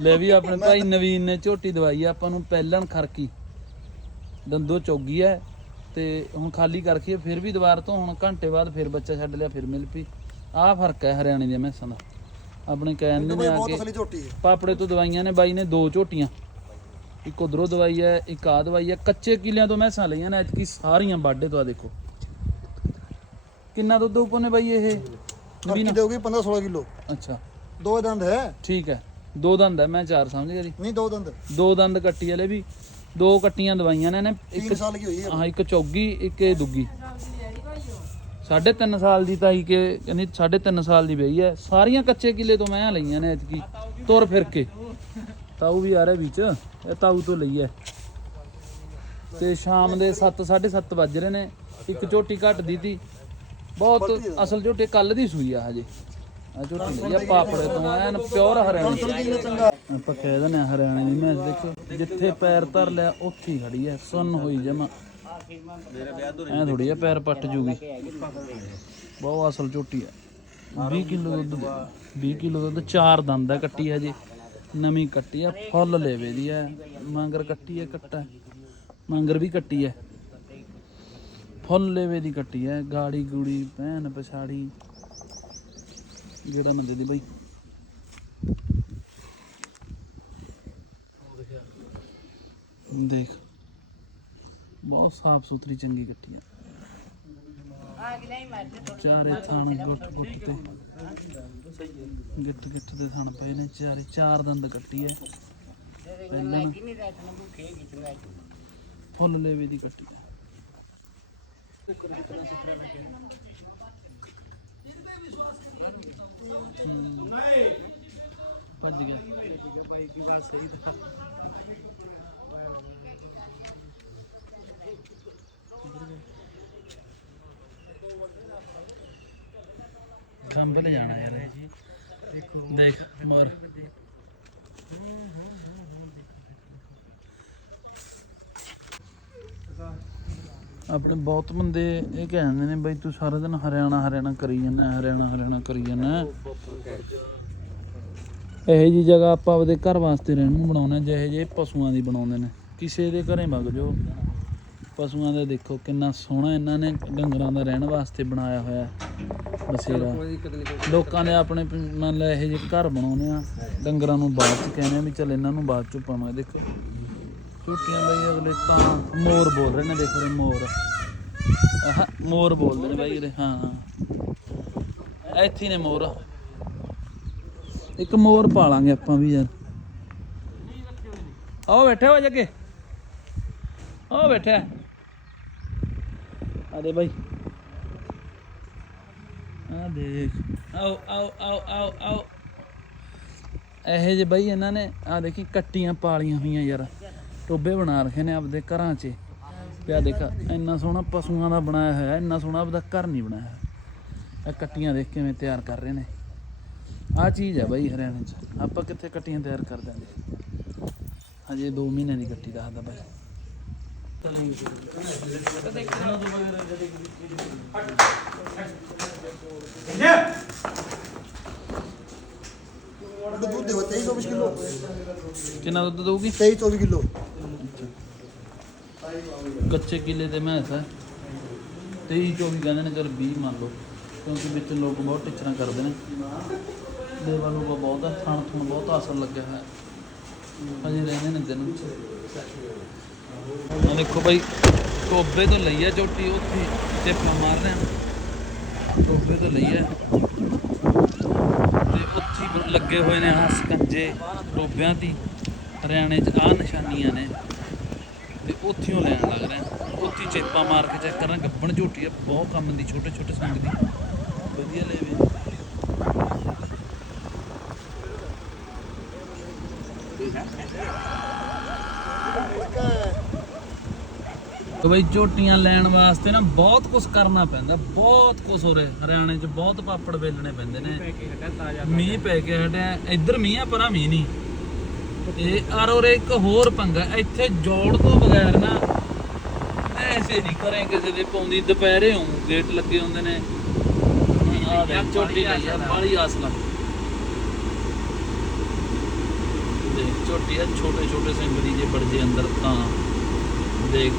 ਲੈ ਵੀ ਆਪਣੇ ਭਾਈ ਨਵੀਨ ਨੇ ਝੋਟੀ ਦਵਾਈ ਆ ਆਪਾਂ ਨੂੰ ਪਹਿਲਣ ਖਰਕੀ। ਦੰਦੋ ਚੋਗੀ ਐ ਤੇ ਹੁਣ ਖਾਲੀ ਕਰਕੇ ਫਿਰ ਵੀ ਦੁਬਾਰਾ ਤੋਂ ਹੁਣ ਘੰਟੇ ਬਾਅਦ ਫਿਰ ਬੱਚਾ ਛੱਡ ਲਿਆ ਫਿਰ ਮਿਲ ਪਈ। ਆਹ ਫ਼ਰਕ ਹੈ ਹਰਿਆਣੇ ਦੀਆਂ ਮੈਸਾਂ ਦਾ। ਆਪਣੇ ਕਹਿੰਦੇ ਨੇ ਆ ਬਹੁਤ ਕੇ ਅਸਲੀ ਝੋਟੀ ਹੈ ਪਾਪੜੇ ਤੋਂ ਦਵਾਈਆਂ ਨੇ ਬਾਈ ਨੇ ਦੋ ਝੋਟੀਆਂ। ਇੱਕ ਉਧਰੋਂ ਦਵਾਈ ਹੈ ਇੱਕ ਆ ਦਵਾਈ ਹੈ ਕੱਚੇ ਕਿਲਿਆਂ ਤੋਂ ਮੈਸਾਂ ਲਈਆਂ ਨੇ ਐਤਕੀ ਸਾਰੀਆਂ ਬਾਡੇ ਤੋਂ ਆ ਦੇਖੋ। ਕਿੰਨਾ ਦੁੱਧ ਉਪਰ ਨੇ ਬਾਈ ਇਹ? ਹਲਕੀ ਦੇਊਗੀ 15 16 ਕਿਲੋ। ਅੱਛਾ। ਦੋ ਦੰਦ ਹੈ। ਠੀਕ ਹੈ ਦੋ ਦੰਦ ਹੈ ਮੈਂ ਚਾਰ ਸਮਝ ਗਿਆ ਜੀ। ਨਹੀਂ ਦੋ ਦੰਦ। ਦੋ ਦੰਦ ਕੱਟੀ ਵਾਲੇ ਵੀ ਦੋ ਕੱਟੀਆਂ ਦਵਾਈਆਂ ਨੇ ਇਹਨੇ 3 ਇੱਕ ਸਾਲ ਕੀ ਹੋਈ ਹੈ ਹਾਂ ਇੱਕ ਚੌਗੀ ਇੱਕ ਇਹ ਦੁੱਗੀ। ਸਾਢੇ ਤਿੰਨ ਸਾਲ ਦੀ ਤਾਂ ਹੀ ਕਿ ਕਹਿੰਦੀ ਸਾਢੇ ਤਿੰਨ ਸਾਲ ਦੀ ਬਈ ਹੈ। ਸਾਰੀਆਂ ਕੱਚੇ ਕਿੱਲੇ ਤੋਂ ਮੈਂ ਲਈਆਂ ਨੇ ਐਤਕੀ ਤੁਰ ਫਿਰ ਕੇ। ਤਾਊ ਵੀ ਆ ਰਿਹਾ ਵਿੱਚ ਇਹ ਤਾਊ ਤੋਂ ਲਈ ਹੈ। ਤੇ ਸ਼ਾਮ ਦੇ 7 7:30 ਵੱਜ ਰਹੇ ਨੇ। ਇੱਕ ਝੋਟੀ ਘੱਟ ਦੀ ਤੀ। ਬਹੁਤ ਅਸਲ ਝੋਟੀ ਕੱਲ ਦੀ ਸੂਈ ਆ ਹਜੇ। ਆ ਝੋਟੀ ਪਾਪੜੇ ਤੋਂ, ਐਨ ਪਿਓਰ ਹਰਿਆਣਾ ਆਪਾਂ ਕਹਿ ਦਿੰਦੇ ਆ ਹਰਿਆਣੇ ਦੀ ਮੈਚ, ਦੇਖੋ, ਜਿੱਥੇ ਪੈਰ ਧਰ ਲਿਆ, ਉੱਥੇ ਹੀ ਖੜੀ ਐ ਸੁੰਨ ਹੋਈ ਜਮਾ। ਐ ਥੋੜੀ ਆ, ਪੈਰ ਪੱਟ ਜੂਗੀ। ਬਹੁਤ ਅਸਲ ਝੋਟੀ ਐ 20 ਕਿਲੋ ਦੁੱਧ 20 ਕਿਲੋ ਦੁੱਧ, ਚਾਰ ਦੰਦ ਐ ਕੱਟੀ ਹਜੇ। ਨਵੀਂ ਕੱਟੀ ਐ ਫੁੱਲ ਲੇਵੇ ਦੀ ਐ ਮੰਗਰ ਕੱਟੀ ਐ ਕੱਟਾ। ਮੰਗਰ ਵੀ ਕੱਟੀ ਐ ਫੁੱਲ ਲੇਵੇ ਦੀ ਕੱਟੀ ਐ ਗਾੜੀ ਗੂੜੀ, ਭੈਣ ਪਛਾੜੀ। ਜਿਹੜਾ ਮੰਦੇ ਦੀ ਬਈ। ਦੇਖ, ਬਹੁਤ ਸਾਫ਼ ਸੁਥਰੀ ਚੰਗੀ ਕੱਟੀ ਚਾਰੇ ਥਣ ਗੁੱਟ ਗੁੱਟ ਤੇ। ਗਿੱਟ ਗਿੱਟ ਦੇ ਥਣ ਪਏ ਨੇ, ਚਾਰੇ ਚਾਰ ਦੰਦ ਕੱਟੀ ਐ। ਪਹਿਲਾਂ ਫੁੱਲ ਲੇਵੇ ਦੀ ਕੱਟੀ। ਐ ਹਮ। ਭੱਜ ਗਿਆ ਖੰਭ ਲੈ ਜਾਣਾ ਯਾਰ ਇਹ। ਦੇਖ ਮੋਰ ਆਪਣੇ ਬਹੁਤ ਬੰਦੇ ਇਹ ਕਹਿ ਕਹਿੰਦੇ ਨੇ ਬਈ ਤੂੰ ਸਾਰਾ ਦਿਨ ਹਰਿਆਣਾ ਹਰਿਆਣਾ ਕਰੀ ਜਾਂਦਾ, ਹਰਿਆਣਾ ਹਰਿਆਣਾ ਕਰੀ ਜਾਂਦਾ। ਇਹੋ ਜੀ ਜਗ੍ਹਾ ਆਪਾਂ ਆਪਦੇ ਘਰ ਵਾਸਤੇ ਰਹਿਣ ਨੂੰ ਬਣਾਉਣਾ ਜਿਹੇ ਜਿਹੇ ਪਸ਼ੂਆਂ ਦੀ ਬਣਾਉਂਦੇ ਨੇ। ਕਿਸੇ ਦੇ ਘਰੇ ਵਗ ਜਾਓ। ਪਸ਼ੂਆਂ ਦਾ ਦੇਖੋ ਕਿੰਨਾ ਸੋਹਣਾ ਇਹਨਾਂ ਨੇ ਡੰਗਰਾਂ ਦਾ ਰਹਿਣ ਵਾਸਤੇ ਬਣਾਇਆ ਹੋਇਆ ਬਸੇਰਾ। ਲੋਕਾਂ ਦੇ ਆਪਣੇ ਪ- ਮੰਨ ਲੈ ਇਹੋ ਜਿਹੇ ਘਰ ਬਣਾਉਣੇ ਆ, ਡੰਗਰਾਂ ਨੂੰ ਬਾਅਦ ਚ ਕਹਿੰਦੇ ਆ ਵੀ ਚੱਲ ਇਹਨਾਂ ਨੂੰ ਬਾਅਦ ਚ ਪਾਵਾਂਗੇ। ਦੇਖੋ ਝੂਟੀਆਂ ਬਈ ਅਗਲੇ ਤਾਂ ਮੋਰ ਬੋਲ ਰਹੇ ਨੇ, ਦੇਖੋ ਰੇ ਮੋਰ। ਆਹ, ਮੋਰ ਬੋਲਦੇ ਨੇ ਬਾਈ ਇਹਦੇ ਹਾਂ। ਇੱਥੇ ਨੇ ਮੋਰ। ਇੱਕ ਮੋਰ ਪਾਲਾਂਗੇ ਆਪਾਂ ਵੀ ਯਾਰ। ਆਓ ਬੈਠੇ ਹੋ ਜੱਗੇ ਆਓ ਬੈਠਾ। ਆ ਦੇ ਬਾਈ। ਆ ਦੇਖ। ਆਓ ਆਓ ਆਓ ਆਓ ਆਓ। ਇਹੋ ਜਿਹੇ ਬਾਈ ਇਹਨਾਂ ਨੇ, ਆ ਦੇਖੀ, ਕੱਟੀਆਂ ਪਾਲੀਆਂ ਹੋਈਆਂ ਯਾਰ। ਟੋਬੇ ਬਣਾ ਰੱਖੇ ਨੇ ਆਪਦੇ ਘਰਾਂ 'ਚ। ਪਿਆ ਦੇਖ ਇੰਨਾ ਸੋਹਣਾ ਪਸ਼ੂਆਂ ਦਾ ਬਣਾਇਆ ਹੋਇਆ ਇੰਨਾ ਸੋਹਣਾ ਆਪਦਾ ਘਰ ਨਹੀਂ ਬਣਾਇਆ ਹੋਇਆ। ਇਹ ਕੱਟੀਆਂ ਦੇਖ ਕਿਵੇਂ ਤਿਆਰ ਕਰ ਰਹੇ ਨੇ। ਆ ਚੀਜ਼ ਹੈ ਬਾਈ ਹਰਿਆਣੇ 'ਚ। ਆਪਾਂ ਕਿੱਥੇ ਕੱਟੀਆਂ ਤਿਆਰ ਕਰ ਦਾਂਗੇ ਹਜੇ 2 ਮਹੀਨੇ ਦੀ ਕੱਟੀ ਦੱਸਦਾ ਬਾਈ। ਦੁੱਧ ਦੇਵਾ 23 24 ਕਿਲੋ। ਕਿੰਨਾ ਦੁੱਧ ਦਊਗੀ? 23 24 ਕਿਲੋ। ਕੱਚੇ ਕਿੱਲੇ ਤੇ ਮੈਂਸ ਹੈ। 23 24 ਕਹਿੰਦੇ ਨੇ ਚਲ 20 ਮੰਨ ਲਓ, ਕਿਉਂਕਿ ਵਿੱਚ ਲੋਕ ਬਹੁਤ ਟਿਚਰਾਂ ਕਰਦੇ ਨੇ। ਦੇਵਾ ਨੂੰ ਬਹੁਤ ਹੈ, ਥਣ ਥਣ ਬਹੁਤ ਅਸਰ ਲੱਗਿਆ ਹੈ। ਅਜੇ ਰਹਿੰਦੇ ਨੇ ਦਿਨ ਆ ਦੇਖੋ ਭਾਈ ਟੋਬੇ ਤੋਂ ਲਈ ਆ ਝੋਟੀ ਉੱਥੇ ਚੇਪਾ ਮਾਰ ਰਹੇ ਆ। ਟੋਬੇ ਤੋਂ ਲਈ ਆ ਤੇ ਉੱਥੇ ਲੱਗੇ ਹੋਏ ਨੇ ਆਹ ਸਕੰਜੇ ਟੋਬਿਆਂ ਦੀ। ਹਰਿਆਣੇ 'ਚ ਆ ਨਿਸ਼ਾਨੀਆਂ ਨੇ। ਤੇ ਉੱਥੋਂ ਲੈਣ ਲੱਗ ਰਹੇ। ਆ ਉੱਥੇ ਚੇਪਾ ਮਾਰ ਕੇ ਚੈੱਕ ਕਰਾਂ ਗੱਬਣ ਝੋਟੀ ਆ ਬਹੁਤ ਕੰਮ ਦੀ ਛੋਟੇ ਛੋਟੇ ਸੰਗ ਦੀ। ਵਧੀਆ ਲੈਵੇ ਉਹ ਬਈ ਝੋਟੀਆਂ ਲੈਣ ਵਾਸਤੇ ਨਾ ਬਹੁਤ ਕੁਝ ਕਰਨਾ ਪੈਂਦਾ ਬਹੁਤ ਕੁਝ ਹੋ ਰਿਹਾ। ਹਰਿਆਣੇ 'ਚ ਬਹੁਤ ਪਾਪੜ ਵੇਲਣੇ ਪੈਂਦੇ ਨੇ। ਮੀਂਹ ਪੈ ਕੇ ਹਟਿਆ। ਇੱਧਰ ਮੀਂਹ ਆ ਪਰਾਂ ਮੀਂਹ ਨਹੀਂ। ਇਹ ਆਰ ਔਰ ਇੱਕ ਹੋਰ ਪੰਗਾ ਇੱਥੇ ਜੋੜ ਤੋਂ ਬਗੈਰ ਨਾ ਐਸੇ ਨਹੀਂ ਕਰੇ ਕਿਸੇ ਦੇ ਪੌਂਦੀ ਦੁਪਹਿਰੇ ਹੋਂ ਗੇਟ ਲੱਗੇ ਹੁੰਦੇ ਨੇ। ਆ ਦੇ ਬਾਲੀ ਆਸ ਲੱਗ ਆ ਛੋਟੇ ਛੋਟੇ ਸਿੰਗੜੀ ਜੇ ਵੜ ਜੇ ਅੰਦਰ ਤਾਂ। ਦੇਖ